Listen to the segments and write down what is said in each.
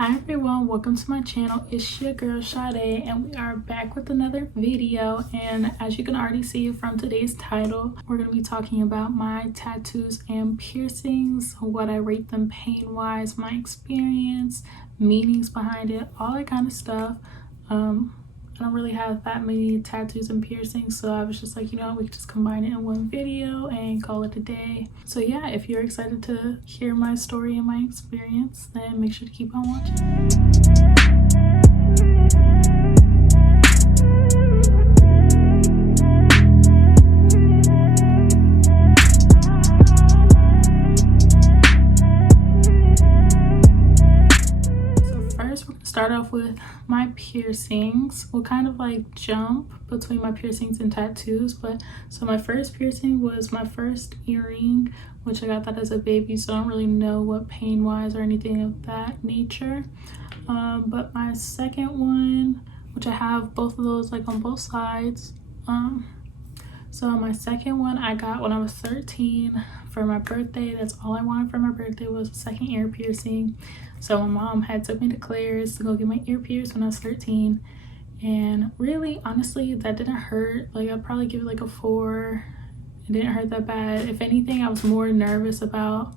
Hi everyone, welcome to my channel. It's your girl Sade and we are back with another video, and as you can already see from today's title, we're going to be talking about my tattoos and piercings, what I rate them pain wise, my experience, meanings behind it, all that kind of stuff. I don't really have that many tattoos and piercings, so I was just like, you know, we could just combine it in one video and call it a day. So yeah, if you're excited to hear my story and my experience, then make sure to keep on watching. Start off with my piercings. We'll kind of like jump between my piercings and tattoos, but so my first piercing was my first earring, which I got that as a baby, so I don't really know what pain wise or anything of that nature. But my second one, which I have both of those like on both sides, so my second one I got when I was 13 for my birthday. That's all I wanted for my birthday was a second ear piercing. So my mom had took me to Claire's to go get my ear pierced when I was 13, and really honestly that didn't hurt. Like I'd probably give it like a 4. It didn't hurt that bad. If anything, I was more nervous about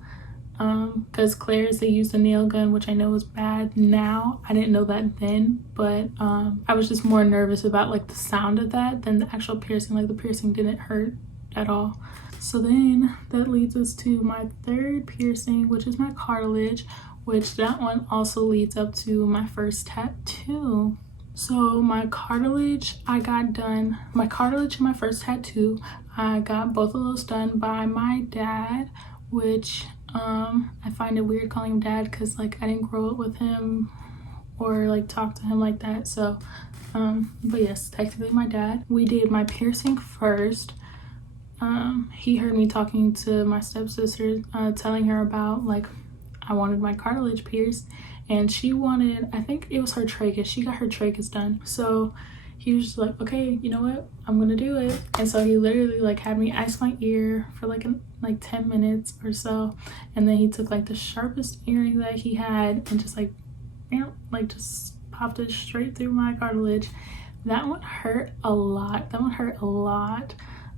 because Claire's, they used a nail gun, which I know is bad now. I didn't know that then, but I was just more nervous about like the sound of that than the actual piercing. Like the piercing didn't hurt at all. So then that leads us to my third piercing, which is my cartilage, which that one also leads up to my first tattoo. So my cartilage, I got done, my cartilage and my first tattoo, I got both of those done by my dad, which I find it weird calling him dad because like I didn't grow up with him or like talk to him like that. So but yes, technically my dad. We did my piercing first. He heard me talking to my stepsister, telling her about like I wanted my cartilage pierced, and she wanted, I think it was her trachea. She got her trachea done. So he was just like, okay, you know what, I'm gonna do it. And so he literally like had me ice my ear for like 10 minutes or so, and then he took like the sharpest earring that he had and just like, you know, like just popped it straight through my cartilage. That one hurt a lot. That one hurt a lot.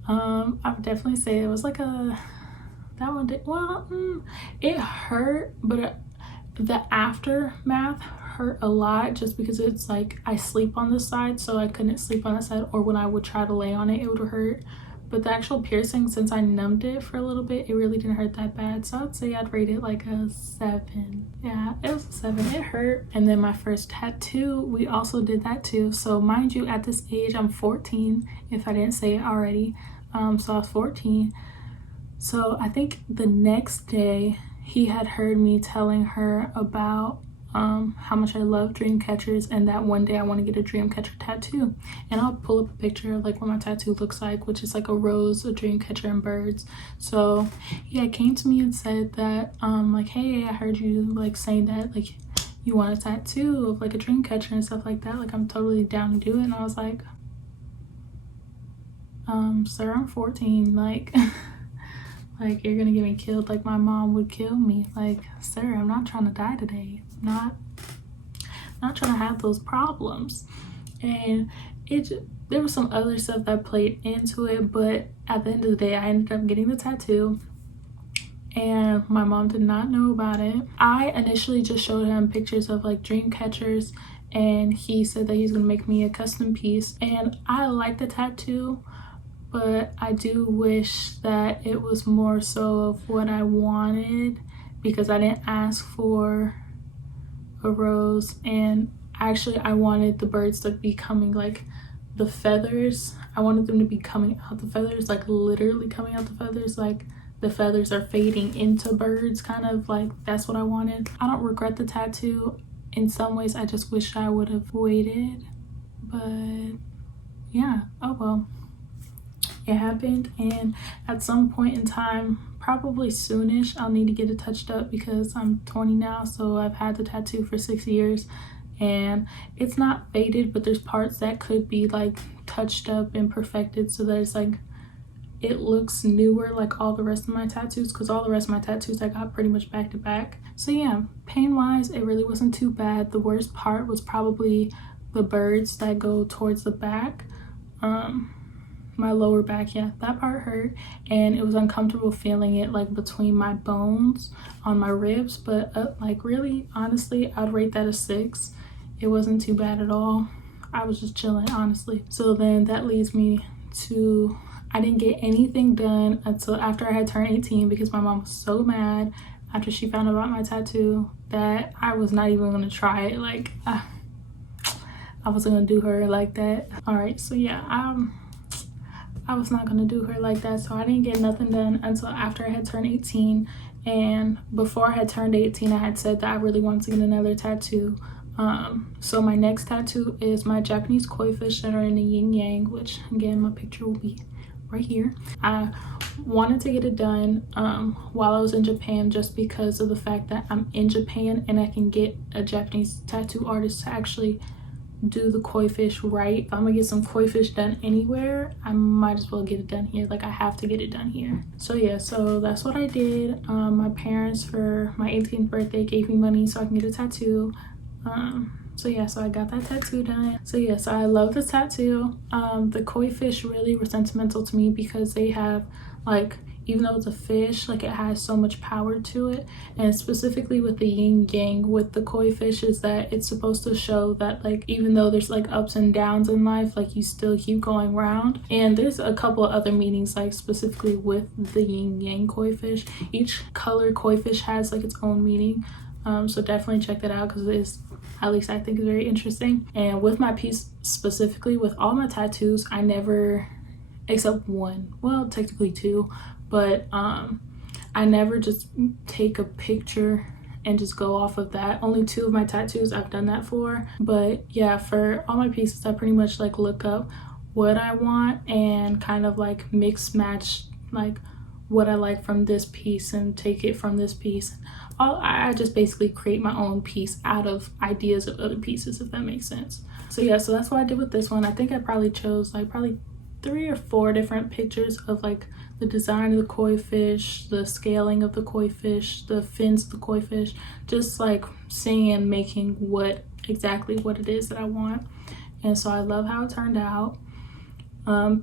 I would definitely say it was like a, that one did, well, it hurt, but the aftermath hurt a lot just because it's like I sleep on this side, so I couldn't sleep on that side, or when I would try to lay on it, it would hurt. But the actual piercing, since I numbed it for a little bit, it really didn't hurt that bad. So I'd say I'd rate it like a 7. Yeah, it was a 7. It hurt. And then my first tattoo, we also did that too. So mind you, at this age, I'm 14, if I didn't say it already. So I was 14. So I think the next day he had heard me telling her about how much I love dream catchers, and that one day I want to get a dream catcher tattoo. And I'll pull up a picture of like what my tattoo looks like, which is like a rose, a dream catcher, and birds. So yeah, came to me and said that like, hey, I heard you like saying that like you want a tattoo of like a dream catcher and stuff like that. Like I'm totally down to do it. And I was like, sir, I'm 14, like like you're gonna get me killed like my mom would kill me. Like, sir, I'm not trying to die today. I'm not trying to have those problems. And there was some other stuff that played into it, but at the end of the day I ended up getting the tattoo, and my mom did not know about it. I initially just showed him pictures of like dream catchers, and he said that he's gonna make me a custom piece, and I like the tattoo, but I do wish that it was more so of what I wanted, because I didn't ask for a rose. And actually I wanted the birds to be coming, like the feathers, I wanted them to be coming out the feathers, like literally coming out the feathers, like the feathers are fading into birds, kind of like that's what I wanted. I don't regret the tattoo. In some ways I just wish I would have waited, but yeah, oh well. It happened, and at some point in time, probably soonish, I'll need to get it touched up because I'm 20 now, so I've had the tattoo for 6 years and it's not faded, but there's parts that could be like touched up and perfected so that it's like it looks newer like all the rest of my tattoos, because all the rest of my tattoos I got pretty much back to back. So yeah, pain wise, it really wasn't too bad. The worst part was probably the birds that go towards the back, my lower back. Yeah, that part hurt, and it was uncomfortable feeling it like between my bones on my ribs. But like really, honestly, I'd rate that a 6. It wasn't too bad at all. I was just chilling, honestly. So then that leads me to, I didn't get anything done until after I had turned 18, because my mom was so mad after she found out about my tattoo that I was not even gonna try it. Like I wasn't gonna do her like that. All right, so yeah, I was not gonna do her like that. So I didn't get nothing done until after I had turned 18. And before I had turned 18, I had said that I really wanted to get another tattoo. So my next tattoo is my Japanese koi fish that are in the yin yang, which again, my picture will be right here. I wanted to get it done while I was in Japan, just because of the fact that I'm in Japan and I can get a Japanese tattoo artist to actually do the koi fish right. If I'm gonna get some koi fish done anywhere, I might as well get it done here. Like I have to get it done here. So yeah, so that's what I did. My parents for my 18th birthday gave me money so I can get a tattoo. So yeah, so I got that tattoo done. So yeah, so I love this tattoo. The koi fish really were sentimental to me because they have, like, even though it's a fish, like it has so much power to it. And specifically with the yin yang with the koi fish is that it's supposed to show that, like, even though there's like ups and downs in life, like you still keep going round. And there's a couple of other meanings, like specifically with the yin yang koi fish. Each color koi fish has like its own meaning. So definitely check that out, because it is, at least I think, is very interesting. And with my piece specifically, with all my tattoos, I never, except one, well technically two, but I never just take a picture and just go off of that. Only 2 of my tattoos I've done that for. But yeah, for all my pieces I pretty much like look up what I want and kind of like mix match like what I like from this piece and take it from this piece. I just basically create my own piece out of ideas of other pieces, if that makes sense. So yeah, so that's what I did with this one. I think I probably chose like probably 3 or 4 different pictures of like the design of the koi fish, the scaling of the koi fish, the fins of the koi fish, just like seeing and making exactly what it is that I want. And so I love how it turned out.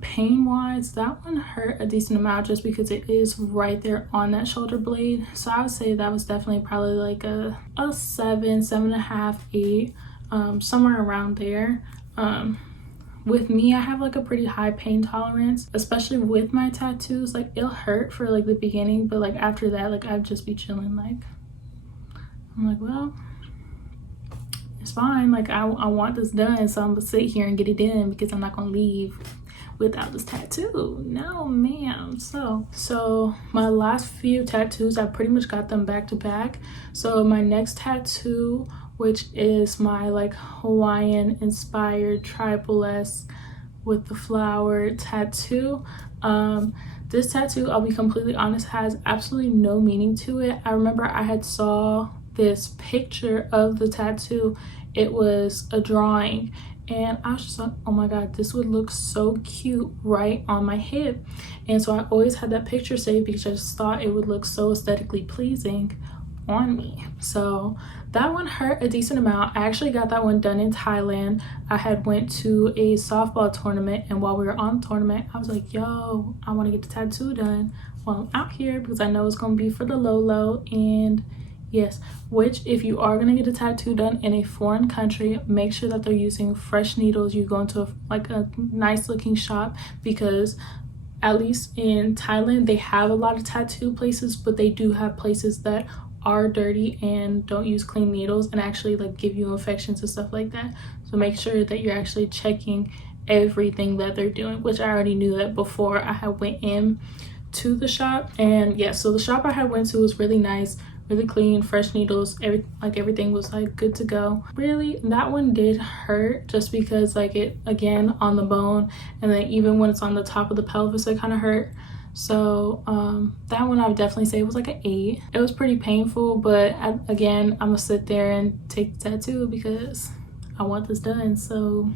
Pain wise, that one hurt a decent amount just because it is right there on that shoulder blade. So I would say that was definitely probably like a 7, 7.5, 8, somewhere around there. With me, I have like a pretty high pain tolerance, especially with my tattoos. Like it'll hurt for like the beginning, but like after that, like I'd just be chilling. Like I'm like, well, it's fine. Like I want this done, so I'm gonna sit here and get it done, because I'm not gonna leave without this tattoo. No ma'am. So my last few tattoos, I pretty much got them back to back. So my next tattoo, which is my like Hawaiian inspired tribal-esque with the flower tattoo, this tattoo, I'll be completely honest, has absolutely no meaning to it. I remember I had saw this picture of the tattoo. It was a drawing, and I was just like, oh my god, this would look so cute right on my hip. And so I always had that picture saved because I just thought it would look so aesthetically pleasing on me. So that one hurt a decent amount. I actually got that one done in Thailand. I had went to a softball tournament, and while we were on the tournament, I was like, yo, I want to get the tattoo done while I'm out here, because I know it's going to be for the Lolo. And yes, which if you are going to get a tattoo done in a foreign country, make sure that they're using fresh needles. You go into a nice looking shop, because at least in Thailand, they have a lot of tattoo places, but they do have places that are dirty and don't use clean needles and actually like give you infections and stuff like that. So make sure that you're actually checking everything that they're doing, which I already knew that before I had went in to the shop. And yeah, so the shop I had went to was really nice, really clean, fresh needles, everything was like good to go. Really, that one did hurt just because like it, again, on the bone, and then even when it's on the top of the pelvis, it kind of hurt. So that one I would definitely say was like an 8. It was pretty painful, but again, I'm gonna sit there and take the tattoo because I want this done. So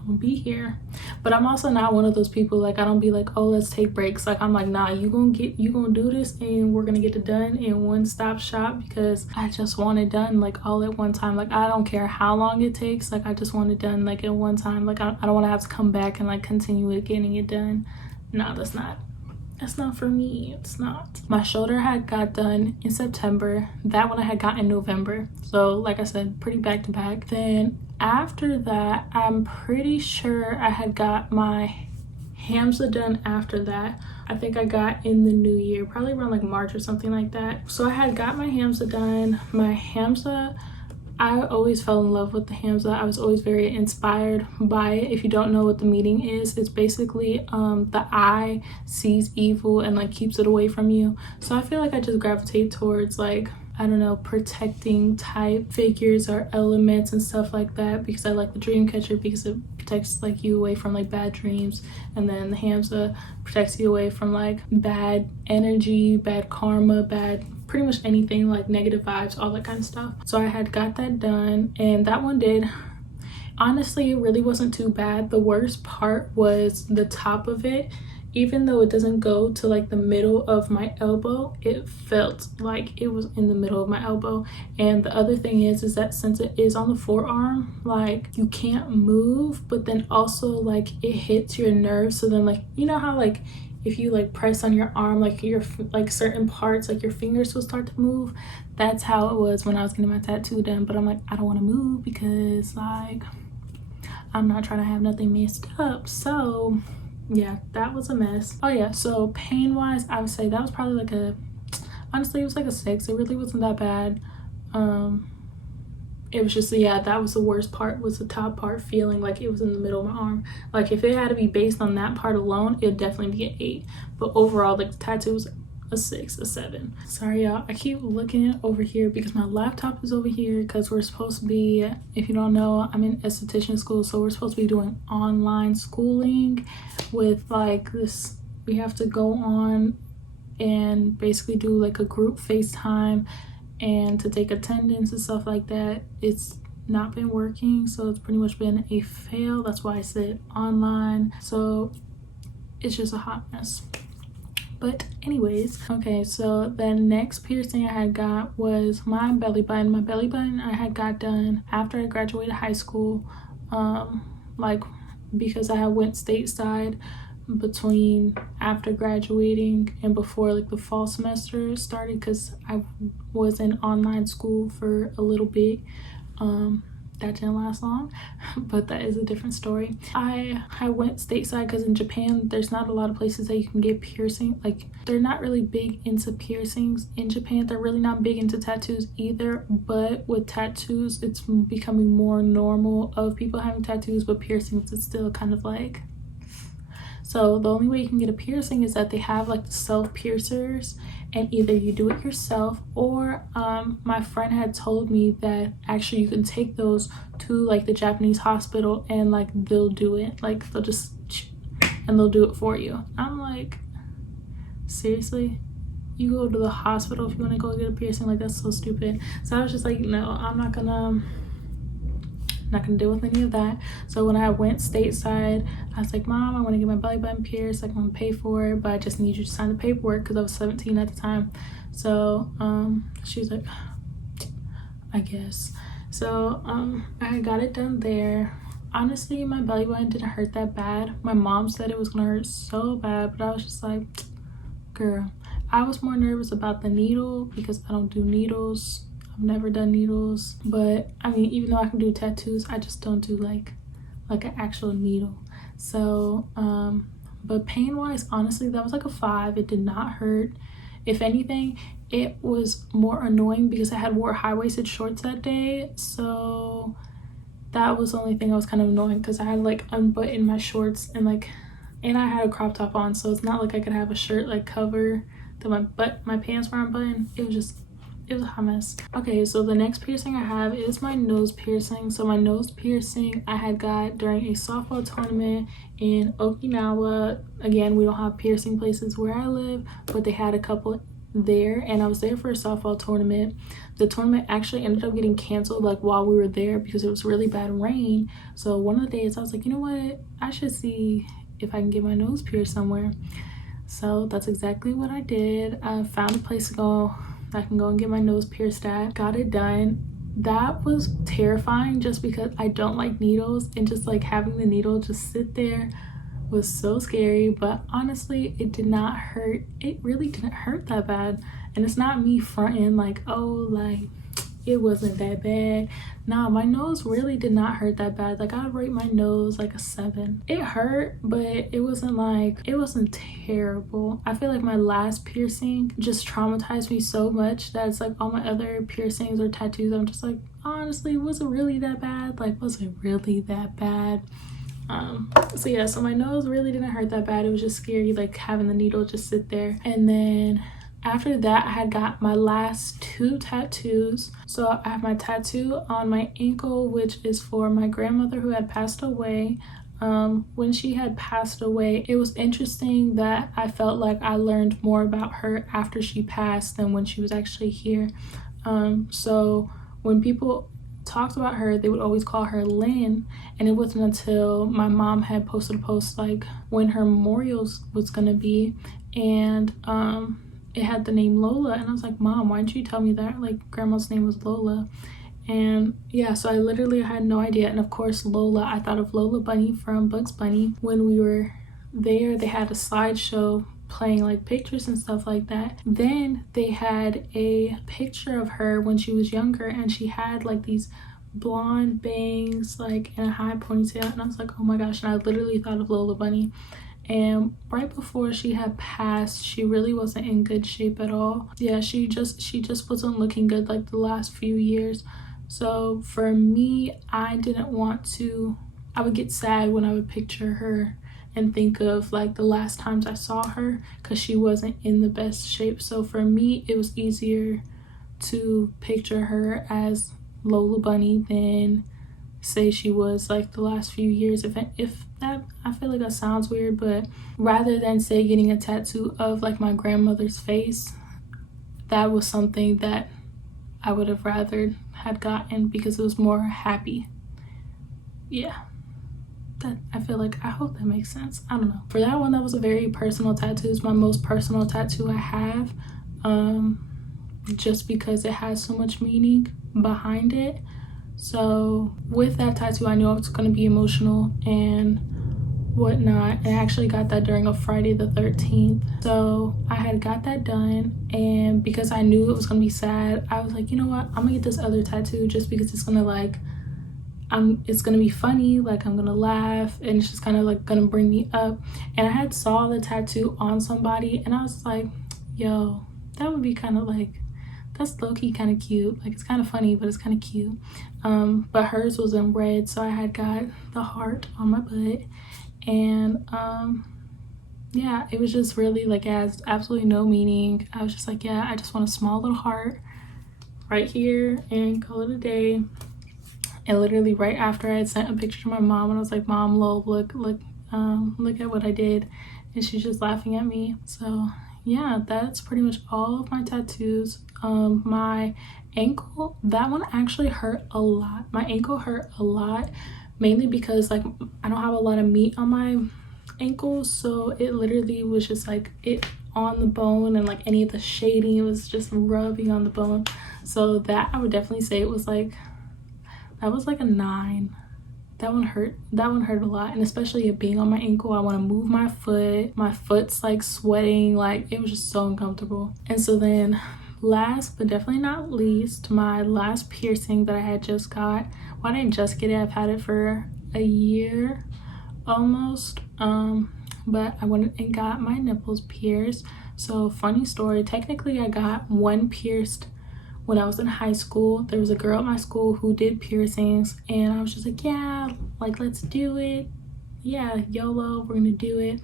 I'm gonna be here. But I'm also not one of those people, like, I don't be like, oh, let's take breaks. Like, I'm like, nah, you gonna do this and we're gonna get it done in one stop shop, because I just want it done like all at one time. Like, I don't care how long it takes, like I just want it done like at one time. Like, I don't want to have to come back and like continue with getting it done. No, that's not for me. It's not. My shoulder had got done in September. That one I had got in November. So like I said, pretty back to back. Then after that, I'm pretty sure I had got my Hamza done after that. I think I got in the new year, probably around like March or something like that. So I had got my Hamza done. My Hamza, I always fell in love with the Hamza. I was always very inspired by it. If you don't know what the meaning is, it's basically the eye sees evil and like keeps it away from you. So I feel like I just gravitate towards like, I don't know, protecting type figures or elements and stuff like that, because I like the dream catcher because it protects like you away from like bad dreams, and then the Hamza protects you away from like bad energy, bad karma, bad pretty much anything, like negative vibes, all that kind of stuff. So I had got that done, and that one did, honestly, it really wasn't too bad. The worst part was the top of it. Even though it doesn't go to like the middle of my elbow, it felt like it was in the middle of my elbow. And the other thing is that since it is on the forearm, like you can't move, but then also like it hits your nerves. So then like, you know how like if you like press on your arm, like your like certain parts, like your fingers will start to move. That's how it was when I was getting my tattoo done. But I'm like, I don't want to move because like I'm not trying to have nothing messed up. So yeah, that was a mess. Oh yeah, so pain wise, I would say that was probably like a, honestly it was like a 6. It really wasn't that bad. It was just, yeah, that was the worst part, was the top part feeling like it was in the middle of my arm. Like if it had to be based on that part alone, it would definitely be an 8. But overall, like the tattoo was a 6, a 7. Sorry y'all, I keep looking over here because my laptop is over here, because we're supposed to be, if you don't know, I'm in esthetician school, so we're supposed to be doing online schooling with like this, we have to go on and basically do like a group FaceTime and to take attendance and stuff like that. It's not been working, so it's pretty much been a fail. That's why I said online. So it's just a hot mess. But anyways, okay, so the next piercing I had got was my belly button. My belly button I had got done after I graduated high school, like because I had went stateside between after graduating and before like the fall semester started, because I was in online school for a little bit. That didn't last long, but that is a different story. I went stateside because in Japan there's not a lot of places that you can get piercing. Like they're not really big into piercings in Japan. They're really not big into tattoos either, but with tattoos it's becoming more normal of people having tattoos, but piercings it's still kind of like, so the only way you can get a piercing is that they have like the self piercers, and either you do it yourself, or my friend had told me that actually you can take those to like the Japanese hospital and like they'll do it, like they'll just, and they'll do it for you. I'm like, seriously? You go to the hospital if you want to go get a piercing? Like that's so stupid. So I was just like, no, I'm not gonna deal with any of that. So when I went stateside, I was like, Mom, I want to get my belly button pierced. Like I'm gonna pay for it, but I just need you to sign the paperwork, because I was 17 at the time. So she was like, I guess. So I got it done there. Honestly, my belly button didn't hurt that bad. My mom said it was gonna hurt so bad, but I was just like, girl, I was more nervous about the needle because I don't do needles. Never done needles, but I mean, even though I can do tattoos, I just don't do like an actual needle. So but pain wise, honestly, that was like a 5. It did not hurt. If anything, it was more annoying because I had wore high-waisted shorts that day, so that was the only thing that was kind of annoying, because I had like unbuttoned my shorts and I had a crop top on, so it's not like I could have a shirt like cover that my pants were unbuttoned. It was a hot mess. Okay, so the next piercing I have is my nose piercing. So my nose piercing I had got during a softball tournament in Okinawa. Again, we don't have piercing places where I live, but they had a couple there, and I was there for a softball tournament. The tournament actually ended up getting canceled like while we were there because it was really bad rain. So one of the days I was like, you know what, I should see if I can get my nose pierced somewhere. So that's exactly what I did. I found a place to go I can go and get my nose pierced at. Got it done. That was terrifying just because I don't like needles, and just like having the needle just sit there was so scary. But honestly, it did not hurt. It really didn't hurt that bad. And it's not me fronting like, oh, like it wasn't that bad. Nah, my nose really did not hurt that bad. Like I would rate my nose like a 7. It hurt, but it wasn't terrible. I feel like my last piercing just traumatized me so much that it's like all my other piercings or tattoos, I'm just like, honestly, was it really that bad? Like, was it really that bad? So yeah, so my nose really didn't hurt that bad. It was just scary, like having the needle just sit there. And then after that, I had got my last 2 tattoos. So I have my tattoo on my ankle, which is for my grandmother who had passed away. When she had passed away, it was interesting that I felt like I learned more about her after she passed than when she was actually here. So when people talked about her, they would always call her Lynn, and it wasn't until my mom had posted a post like when her memorial was gonna be, and it had the name Lola, and I was like, Mom, why didn't you tell me that? Like, grandma's name was Lola. And yeah, so I literally had no idea. And of course, Lola, I thought of Lola Bunny from Bugs Bunny. When we were there, they had a slideshow playing like pictures and stuff like that. Then they had a picture of her when she was younger, and she had like these blonde bangs like in a high ponytail, and I was like, oh my gosh. And I literally thought of Lola Bunny. And right before she had passed, she really wasn't in good shape at all. Yeah, she just wasn't looking good like the last few years. So for me, I would get sad when I would picture her and think of like the last times I saw her, because she wasn't in the best shape. So for me, it was easier to picture her as Lola Bunny than say she was like the last few years. If that, I feel like that sounds weird, but rather than say getting a tattoo of like my grandmother's face, that was something that I would have rather had gotten because it was more happy. Yeah, that, I feel like, I hope that makes sense. I don't know. For that one, that was a very personal tattoo. It's my most personal tattoo I have, just because it has so much meaning behind it. So with that tattoo, I knew I was going to be emotional and whatnot. I actually got that during a Friday the 13th. So I had got that done, and because I knew it was going to be sad, I was like, you know what, I'm gonna get this other tattoo just because it's gonna like, it's gonna be funny, like I'm gonna laugh, and it's just kind of like gonna bring me up. And I had saw the tattoo on somebody, and I was like, yo, that would be kind of like, that's low-key kind of cute. Like, it's kind of funny, but it's kind of cute. But hers was in red, so I had got the heart on my butt. And yeah, it was just really like, it has absolutely no meaning. I was just like, yeah, I just want a small little heart right here and call it a day. And literally right after, I had sent a picture to my mom, and I was like, Mom, look at what I did. And she's just laughing at me. So yeah, that's pretty much all of my tattoos. My ankle, that one actually hurt a lot. My ankle hurt a lot, mainly because like I don't have a lot of meat on my ankles, so it literally was just like it on the bone, and like any of the shading, it was just rubbing on the bone. So that, I would definitely say it was like, that was like a 9. That one hurt a lot, and especially it being on my ankle. I want to move my foot. My foot's like sweating, like it was just so uncomfortable. And so then last but definitely not least, my last piercing that I had just got. Well, I didn't just get it, I've had it for a year almost. But I went and got my nipples pierced. So funny story, technically I got one pierced when I was in high school. There was a girl at my school who did piercings, and I was just like, yeah, like let's do it. Yeah, YOLO, we're gonna do it.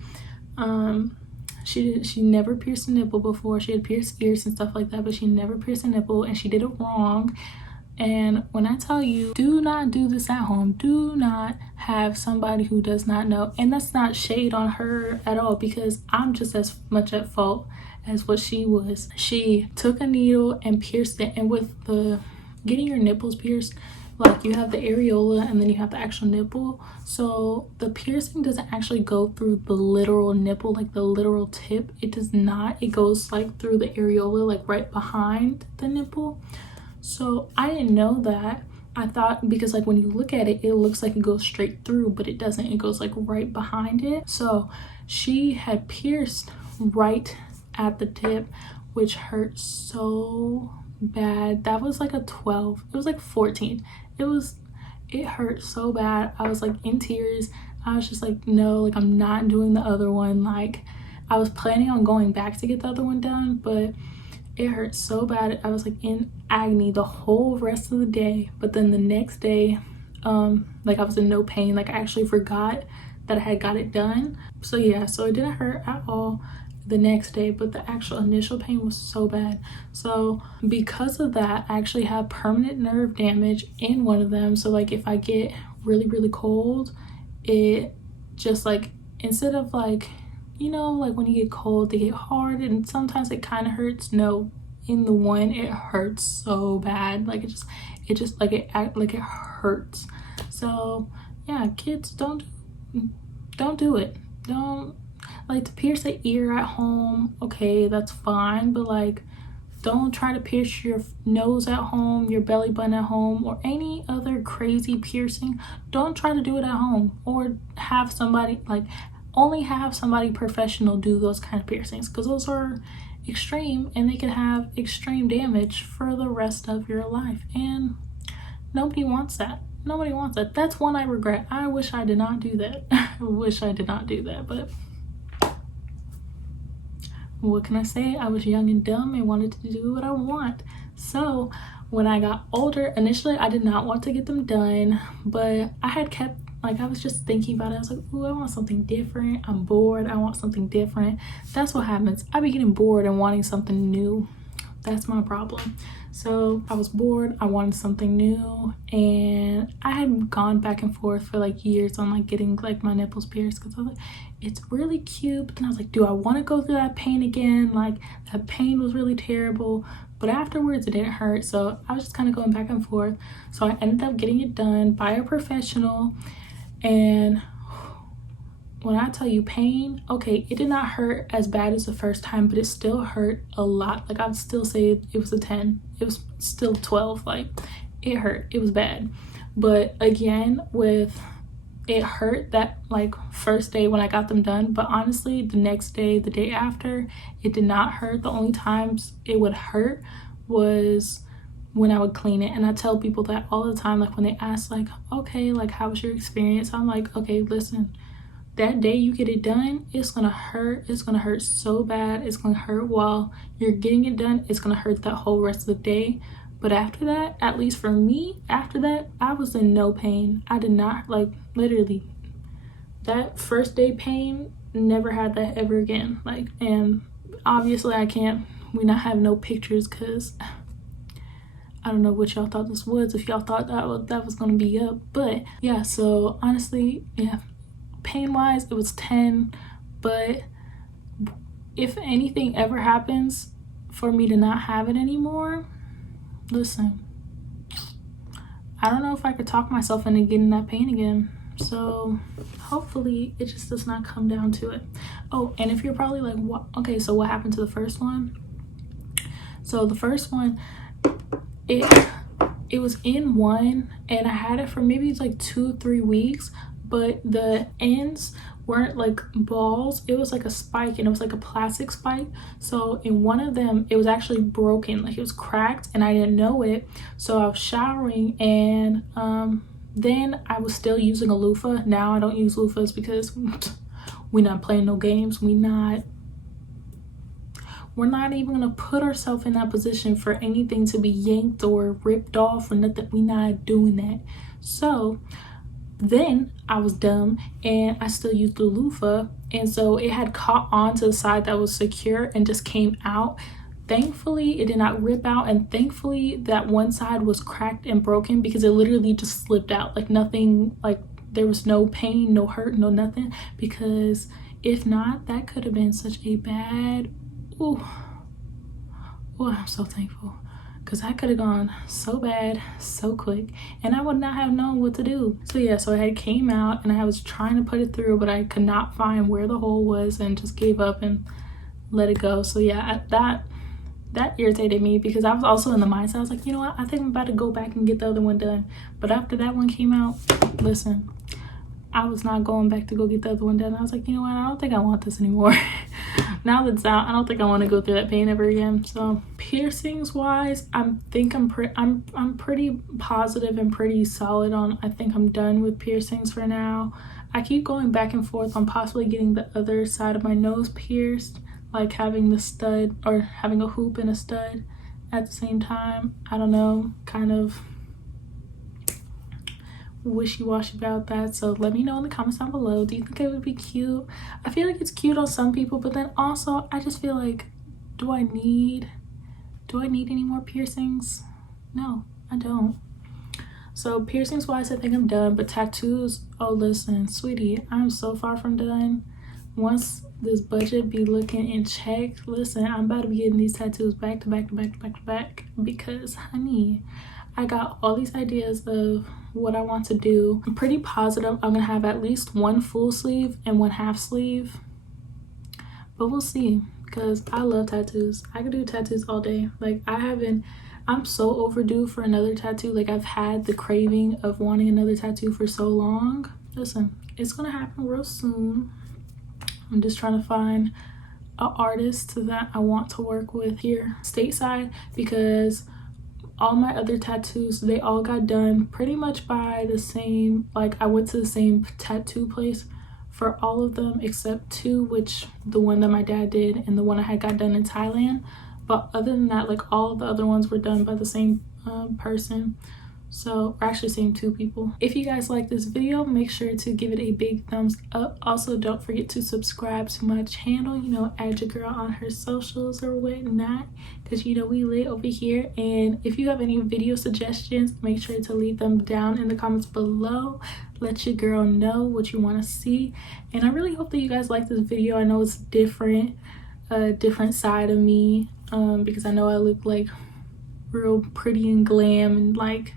She never pierced a nipple before. She had pierced ears and stuff like that, but she never pierced a nipple, and she did it wrong. And when I tell you, do not do this at home. Do not have somebody who does not know. And that's not shade on her at all, because I'm just as much at fault as what she was. She took a needle and pierced it. And with the getting your nipples pierced, like you have the areola and then you have the actual nipple. So the piercing doesn't actually go through the literal nipple, like the literal tip. It does not. It goes like through the areola, like right behind the nipple. So I didn't know that. I thought, because like when you look at it, it looks like it goes straight through, but it doesn't. It goes like right behind it. So she had pierced right at the tip, which hurt so bad. That was like a 12. It was like 14. It hurt so bad. I was like in tears. I was just like, no, like I'm not doing the other one. Like I was planning on going back to get the other one done, but it hurt so bad. I was like in agony the whole rest of the day. But then the next day, like I was in no pain. Like I actually forgot that I had got it done. So yeah, so it didn't hurt at all the next day, but the actual initial pain was so bad. So because of that, I actually have permanent nerve damage in one of them. So like if I get really cold, it just like, instead of like, you know, like when you get cold they get hard and sometimes it kind of hurts. No, in the one it hurts so bad. Like it just like it hurts. So yeah, kids, don't do it. Don't, like, to pierce the ear at home, okay, that's fine, but like don't try to pierce your nose at home, your belly button at home, or any other crazy piercing. Don't try to do it at home, or have somebody, like only have somebody professional do those kind of piercings, because those are extreme and they can have extreme damage for the rest of your life, and nobody wants that. Nobody wants that. That's one I regret. I wish I did not do that. I wish I did not do that, but what can I say? I was young and dumb and wanted to do what I want. So when I got older, initially I did not want to get them done, but I had kept, like, I was just thinking about it. I was like, ooh, I want something different. I'm bored. I want something different. That's what happens. I be getting bored and wanting something new. That's my problem. So I was bored. I wanted something new, and I had gone back and forth for like years on like getting like my nipples pierced, because I was like, it's really cute, but then I was like, do I want to go through that pain again? Like that pain was really terrible, but afterwards it didn't hurt. So I was just kind of going back and forth. So I ended up getting it done by a professional, and when I tell you pain, okay, it did not hurt as bad as the first time, but it still hurt a lot. Like I'd still say it was a 10. It was still 12. Like it hurt. It was bad. But again, with it hurt that like first day when I got them done, but honestly the next day, the day after, it did not hurt. The only times it would hurt was when I would clean it. And I tell people that all the time, like when they ask like, okay, like how was your experience, I'm like, okay, listen, that day you get it done, it's gonna hurt. It's gonna hurt so bad. It's gonna hurt while you're getting it done. It's gonna hurt that whole rest of the day. But after that, at least for me, after that, I was in no pain. I did not, like, literally, that first day pain, never had that ever again. Like, and obviously we not have no pictures, because I don't know what y'all thought this was, if y'all thought that was gonna be up. But yeah, so honestly, yeah, pain wise it was 10. But if anything ever happens for me to not have it anymore, listen, I don't know if I could talk myself into getting that pain again. So hopefully it just does not come down to it. Oh, and if you're probably like, what, okay, so what happened to the first one? So the first one, it was in one, and I had it for maybe like 2-3 weeks, but the ends weren't like balls. It was like a spike, and it was like a plastic spike. So in one of them it was actually broken, like it was cracked, and I didn't know it. So I was showering, and then I was still using a loofah. Now I don't use loofahs because we're not playing no games. We're not even gonna put ourselves in that position for anything to be yanked or ripped off or nothing. We're not doing that. So then I was dumb and I still used the loofah, and so it had caught on to the side that was secure and just came out. Thankfully it did not rip out, and thankfully that one side was cracked and broken, because it literally just slipped out. Like nothing, like there was no pain, no hurt, no nothing, because if not, that could have been such a bad, Ooh, oh, I'm so thankful, because I could have gone so bad so quick and I would not have known what to do. So yeah, so I had came out and I was trying to put it through, but I could not find where the hole was and just gave up and let it go. So yeah, that irritated me, because I was also in the mindset, I was like, you know what, I think I'm about to go back and get the other one done. But after that one came out, listen, I was not going back to go get the other one done. I was like, you know what, I don't think I want this anymore. Now that it's out, I don't think I want to go through that pain ever again. So piercings wise, I'm pretty positive and pretty solid on, I think I'm done with piercings for now. I keep going back and forth on possibly getting the other side of my nose pierced, like having the stud or having a hoop and a stud at the same time. I don't know, kind of wishy-washy about that. So let me know in the comments down below, do you think it would be cute? I feel like it's cute on some people, but then also I just feel like, do I need any more piercings? No, I don't. So piercings wise, I think I'm done. But tattoos, oh listen, sweetie, I'm so far from done. Once this budget be looking in check, listen, I'm about to be getting these tattoos back to back to back to back to back, because honey, I got all these ideas of what I want to do. I'm pretty positive I'm gonna have at least one full sleeve and one half sleeve, but we'll see, because I love tattoos. I could do tattoos all day. Like I'm so overdue for another tattoo. Like I've had the craving of wanting another tattoo for so long. Listen, it's gonna happen real soon. I'm just trying to find an artist that I want to work with here stateside, because all my other tattoos, they all got done pretty much by the same, like I went to the same tattoo place for all of them except two, which the one that my dad did and the one I had got done in Thailand. But other than that, like all of the other ones were done by the same person. So, or actually same two people. If you guys like this video, make sure to give it a big thumbs up. Also, don't forget to subscribe to my channel, you know, add your girl on her socials or whatnot, because you know we lit over here. And if you have any video suggestions, make sure to leave them down in the comments below. Let your girl know what you want to see. And I really hope that you guys like this video. I know it's different, a different side of me, because I know I look like real pretty and glam, and like,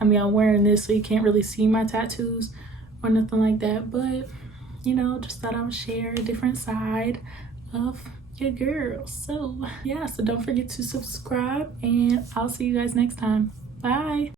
I mean, I'm wearing this so you can't really see my tattoos or nothing like that, but you know, just thought I would share a different side of your girl. So yeah, so don't forget to subscribe, and I'll see you guys next time. Bye.